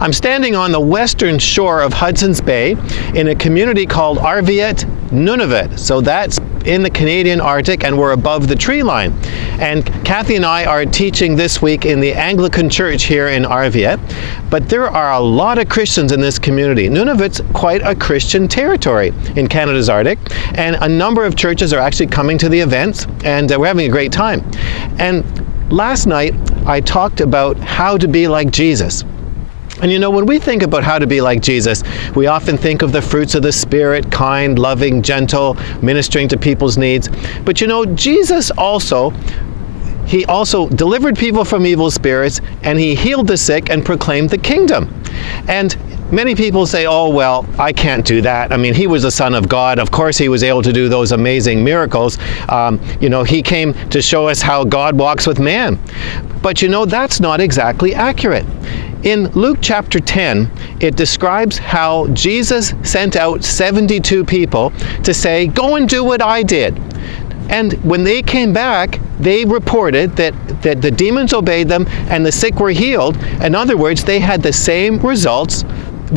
I'm standing on the western shore of Hudson's Bay in a community called Arviat, Nunavut. So that's in the Canadian Arctic, and we're above the tree line. And Kathy and I are teaching this week in the Anglican Church here in Arviat, but there are a lot of Christians in this community. Nunavut's quite a Christian territory in Canada's Arctic, and a number of churches are actually coming to the events, and we're having a great time. And last night, I talked about how to be like Jesus. And you know, when we think about how to be like Jesus, we often think of the fruits of the Spirit, kind, loving, gentle, ministering to people's needs. But you know, Jesus he also delivered people from evil spirits, and he healed the sick and proclaimed the kingdom. And many people say, oh, well, I can't do that. I mean, he was the Son of God. Of course, he was able to do those amazing miracles. You know, he came to show us how God walks with man. But you know, that's not exactly accurate. In Luke chapter 10, it describes how Jesus sent out 72 people to say, go and do what I did. And when they came back, they reported that the demons obeyed them and the sick were healed. In other words, they had the same results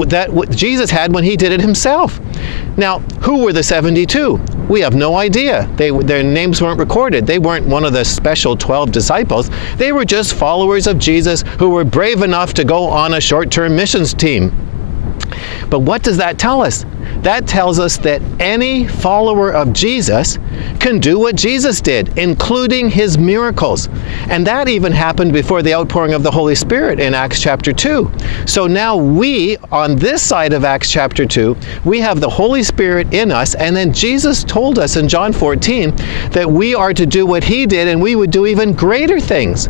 that what Jesus had when he did it himself. Now, who were the 72? We have no idea. Their names weren't recorded. They weren't one of the special 12 disciples. They were just followers of Jesus who were brave enough to go on a short-term missions team. But what does that tell us? That tells us that any follower of Jesus can do what Jesus did, including his miracles. And that even happened before the outpouring of the Holy Spirit in Acts chapter 2. So now we, on this side of Acts chapter 2, we have the Holy Spirit in us, and then Jesus told us in John 14 that we are to do what he did, and we would do even greater things.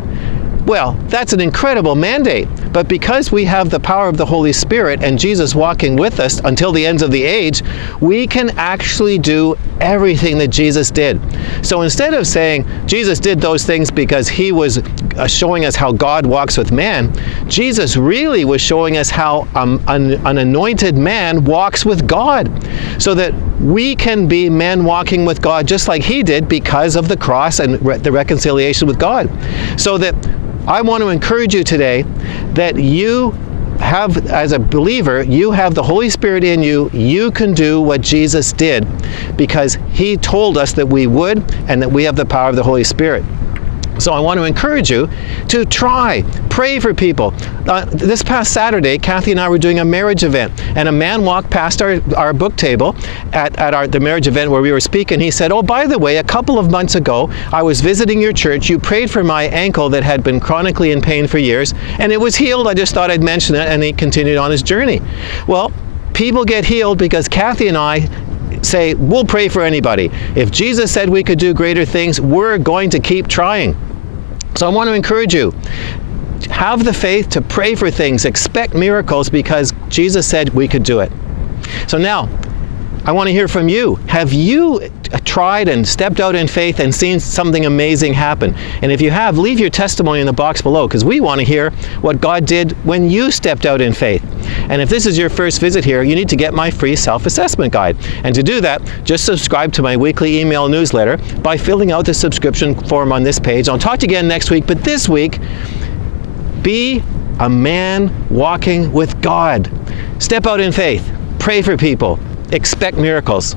Well, that's an incredible mandate, but because we have the power of the Holy Spirit and Jesus walking with us until the ends of the age, we can actually do everything that Jesus did. So instead of saying Jesus did those things because he was showing us how God walks with man, Jesus really was showing us how an anointed man walks with God, so that we can be men walking with God just like he did because of the cross and the reconciliation with God. So that I want to encourage you today that you have, as a believer, you have the Holy Spirit in you. You can do what Jesus did because he told us that we would, and that we have the power of the Holy Spirit. So I want to encourage you to pray for people. This past Saturday, Kathy and I were doing a marriage event, and a man walked past our book table at the marriage event where we were speaking. He said, oh, by the way, a couple of months ago, I was visiting your church. You prayed for my ankle that had been chronically in pain for years, and it was healed. I just thought I'd mention it, and he continued on his journey. Well, people get healed because Kathy and I say, we'll pray for anybody. If Jesus said we could do greater things, we're going to keep trying. So I want to encourage you, have the faith to pray for things, expect miracles because Jesus said we could do it. So now, I want to hear from you. Have you tried and stepped out in faith and seen something amazing happen? And if you have, leave your testimony in the box below, because we want to hear what God did when you stepped out in faith. And if this is your first visit here, you need to get my free self-assessment guide. And to do that, just subscribe to my weekly email newsletter by filling out the subscription form on this page. I'll talk to you again next week, but this week, be a man walking with God. Step out in faith. Pray for people. Expect miracles.